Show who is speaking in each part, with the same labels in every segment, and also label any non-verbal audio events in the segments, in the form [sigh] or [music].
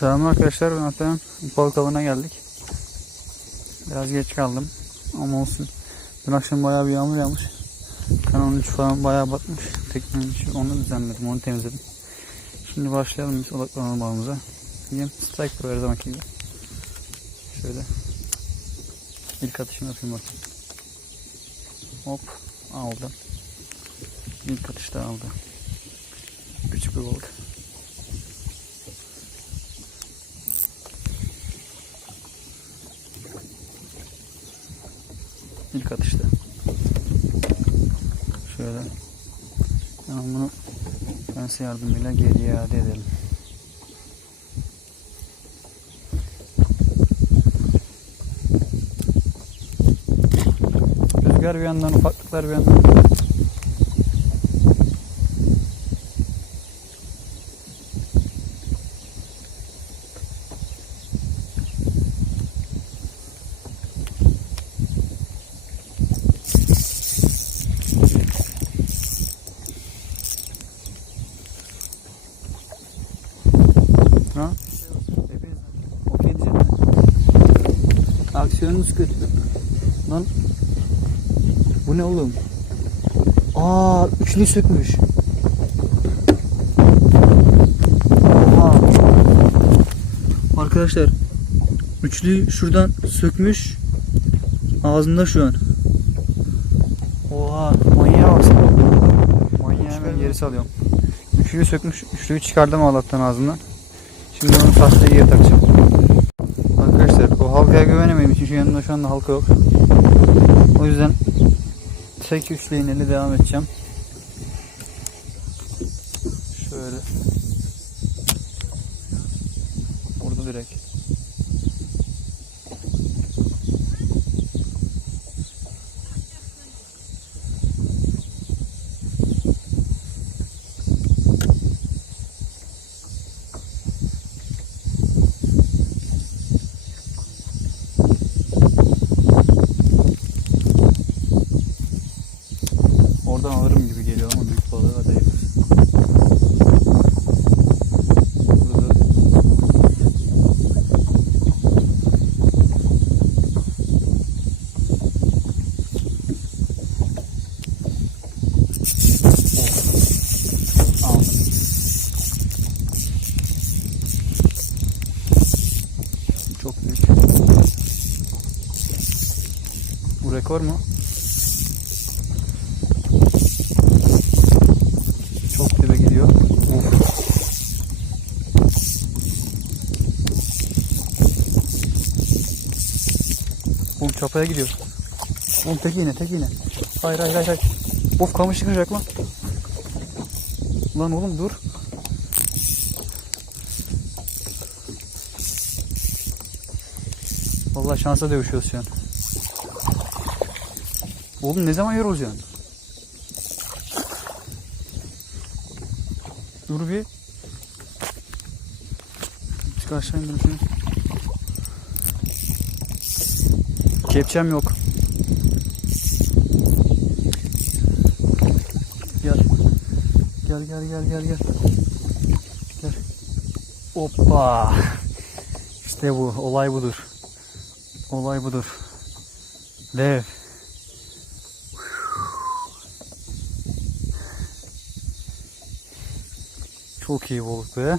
Speaker 1: Selam arkadaşlar. Ben Atayan. Balık avına geldik. Biraz geç kaldım. Ama olsun. Dün akşam bayağı bir yağmur yağmış. Kanalın içi falan bayağı batmış. Teknenin içi. Onu düzenledim. Onu temizledim. Şimdi başlayalım biz odaklanalım balımıza. Yem strike pro her zamanki gibi. Şöyle. İlk atışımı yapayım bakayım. Hop. Aldım. İlk atışta aldı. Küçük bir balık. İlk atışta. Şöyle. Hemen bunu pense yardımıyla geriye iade edelim. Rüzgar bir yandan, ufaklıklar bir yandan. Ha? Okey diyeceğim. Aksiyonunuz kötü. Lan. Bu ne oğlum? Aa, üçlü sökmüş. Oha. Arkadaşlar, üçlü şuradan sökmüş. Ağzında şu an. Oha, manyağa baksana. Manyağı hemen geri salıyorum. Üçlüyü sökmüş, üçlüyü çıkardım Allah'tan ağzından. Şimdi onu tahtaya geri takacağım. Arkadaşlar o halkaya güvenemediğim için şu yanımda şu anda halka yok. O yüzden tek üçlü devam edeceğim. Şöyle. Burada direkt. Oradan alırım gibi geliyor ama büyük balığı da değil. Burada Oh. Aldım. Çok büyük. Bu rekor mu? Çok dibe gidiyor. Uf. Oğlum çapaya gidiyor. Oğlum tek iğne tek iğne. Hayır hayır hayır. hayır. Of kamış çıkacak lan. Lan oğlum dur. Vallahi şansa dövüşüyoruz şu an. Oğlum ne zaman yorulacaksın? Dur bir. Çık aşağı indir şunu. Kepçem yok. Gel. Gel gel gel gel gel. Gel. Hoppa. İşte bu. Olay budur. Olay budur. Dev. Çok iyi balık be.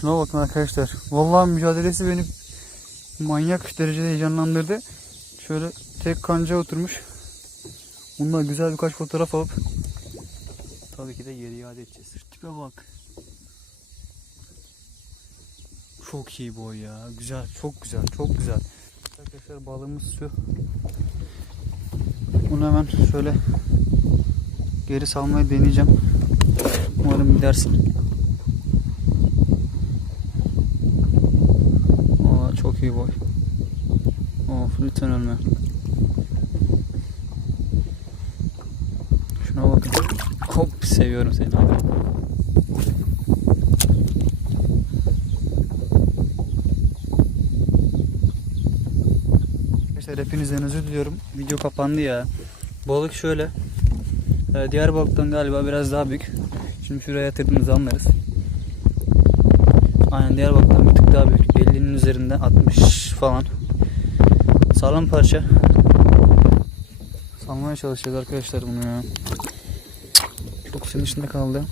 Speaker 1: Şuna bakın arkadaşlar. Vallahi mücadelesi beni manyak derecede heyecanlandırdı. Şöyle tek kanca oturmuş. Bununla güzel birkaç fotoğraf alıp tabii ki de geri iade edeceğiz. Tipe bak. Çok iyi boy ya. Güzel, çok güzel, çok güzel. Arkadaşlar balığımız şu. Bunu hemen şöyle geri salmayı deneyeceğim. Umarım gidersin. Aa, çok iyi boy. Of lütfen ölme. Şuna bakın. Hop seviyorum seni abi. Arkadaşlar hepinizden özür diliyorum. Video kapandı ya. Balık şöyle. Ee, diğer balıktan galiba biraz daha büyük. Şimdi şuraya yatırdığımızı anlarız. Aynen Diyarbakır'dan bir tık daha büyük. 50'nin üzerinde 60 falan. Sağlam parça. Salmaya çalışacağız arkadaşlar bunu ya. Çok suyun içinde kaldı.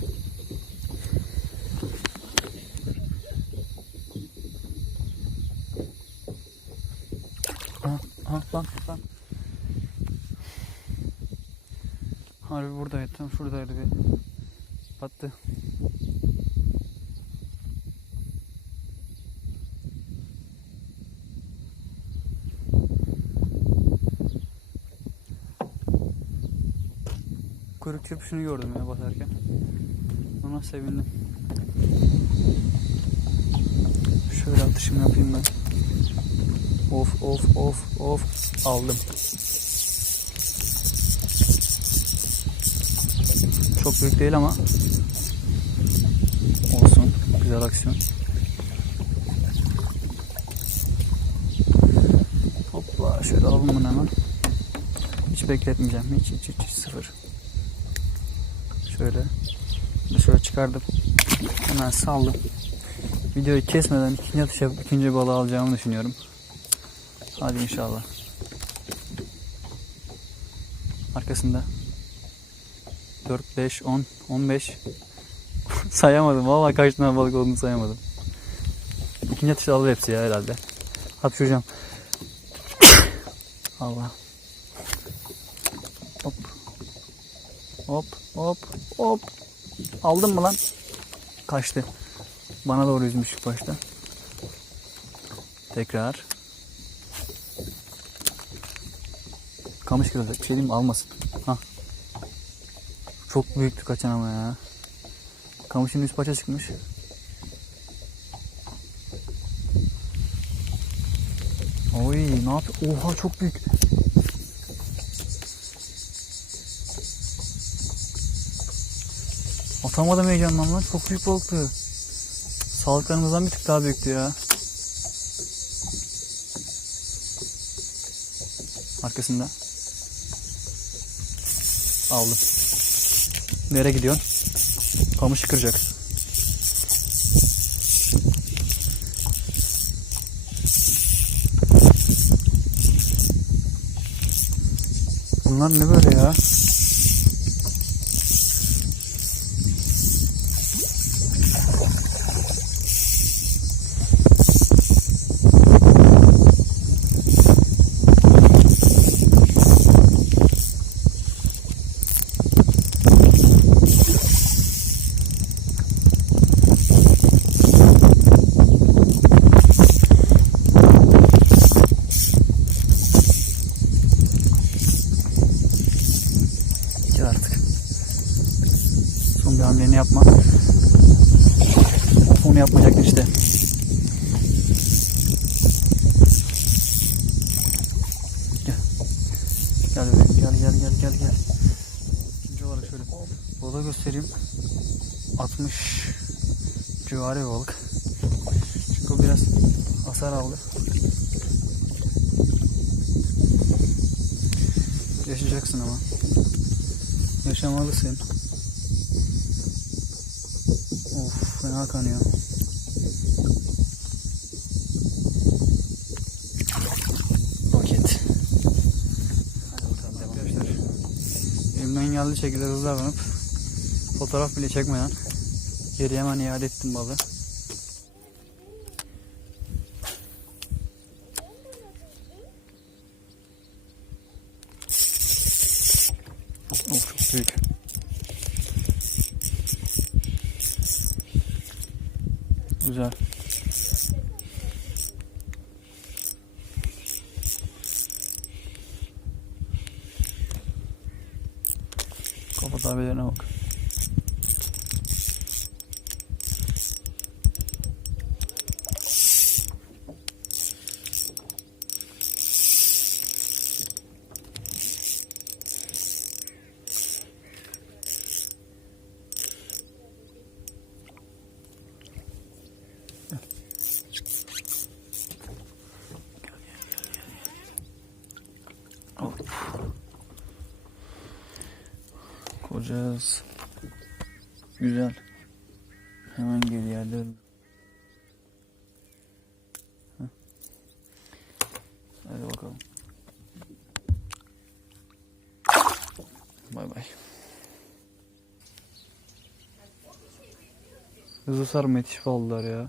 Speaker 1: Aha, aha lan lan. Harbi buradaydı tam şuradaydı bir. Battı. Kuyruk köpüşünü gördüm ya batarken. Ona sevindim. Şöyle atışım yapayım ben. Of of of of aldım. Çok büyük değil ama olsun. Güzel aksiyon. Hopla şöyle alalım bunu hemen. Hiç bekletmeyeceğim. Hiç hiç hiç, hiç sıfır. Şöyle. Şöyle çıkardım. Hemen saldım. Videoyu kesmeden ikinci atış yapıp ikinci balığı alacağımı düşünüyorum. Hadi inşallah. Arkasında 4, 5, 10, 15 sayamadım. Vallahi kaç tane balık olduğunu sayamadım. İkinci atışta alır hepsi ya herhalde. Hapşuracağım. [coughs] Allah. Hop. Hop hop hop. Aldın mı lan? Kaçtı. Bana doğru yüzmüş ilk başta. Tekrar. Kamış kırılacak. Bir şey diyeyim mi? Almasın. Hah. Çok büyüktü kaçan ama ya. Kamışın üst paça çıkmış. Oy ne yapıyor? Oha çok büyük. Atamadım heyecandan lan. Çok büyük balıktı. Sağlıklarımızdan bir tık daha büyüktü ya. Arkasında. Aldım. Nereye gidiyorsun? Kamışı kıracak. Bunlar ne böyle ya? Gel artık. Son bir hamleni yapma. Onu yapmayacaktın işte. Gel. Gel bebeğim gel gel gel gel. İkinci olarak şöyle balığı göstereyim. 60 civarı bir balık. Çünkü o biraz hasar aldı. Yaşayacaksın ama. Yaşamalısın. Of fena kanıyor. Roket. Hadi bakalım devam. Arkadaşlar geldiği şekilde hızlı davranıp fotoğraf bile çekmeden geri hemen iade ettim balığı. Of çok büyük. Güzel. I don't know. Ocağız. Güzel. Hemen geri yerde. Hadi bakalım. Bay bay. Hızlı sarma yetişip aldılar ya.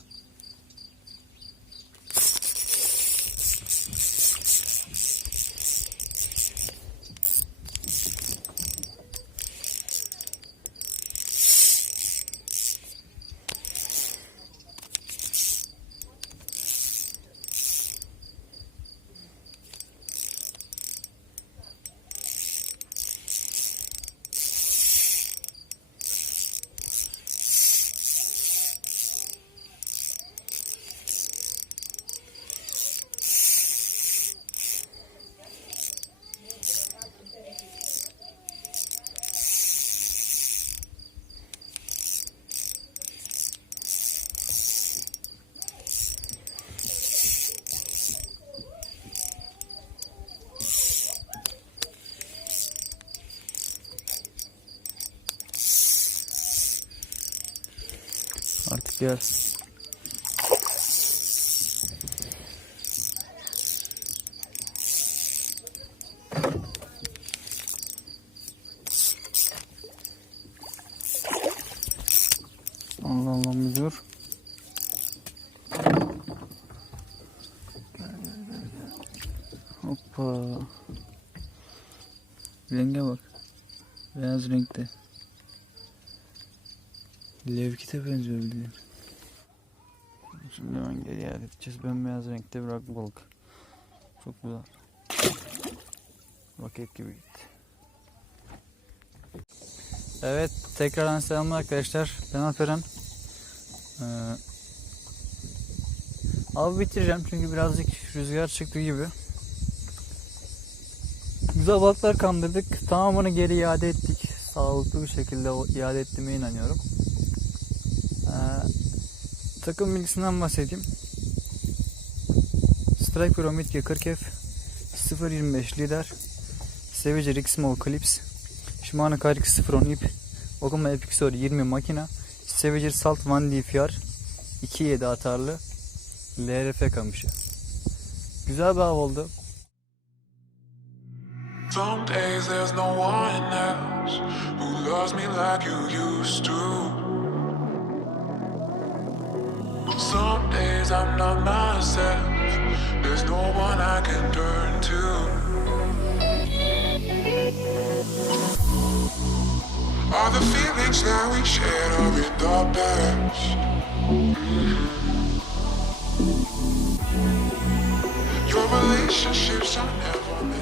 Speaker 1: Gel. Allah Allah müdür. Hoppa. Renge bak. Beyaz renkte. Levkite benziyor bildiğin. Şimdi hemen geri iade edeceğiz. Bembeyaz renkte bir rock balık. Çok güzel. Roket gibi gitti. Evet tekrardan selamlar arkadaşlar. Ben Alperen. Ee, abi bitireceğim çünkü birazcık rüzgar çıktı gibi. Güzel balıklar kandırdık. Tamamını geri iade ettik. Sağlıklı bir şekilde iade ettiğime inanıyorum. Takım bilgisinden bahsedeyim. Strike Pro Mitke 40F 0.25 lider Sevice Rick Small Clips Shimano KRX 010 ip Okuma Epixor 20 makina Sevice Salt Van DFR 2.7 atarlı LRF kamışı Güzel bir av oldu.
Speaker 2: Some days there's no one else who loves me like you used to. Days I'm not myself. There's no one I can turn to. All the feelings that we shared are in the past. Your relationships are never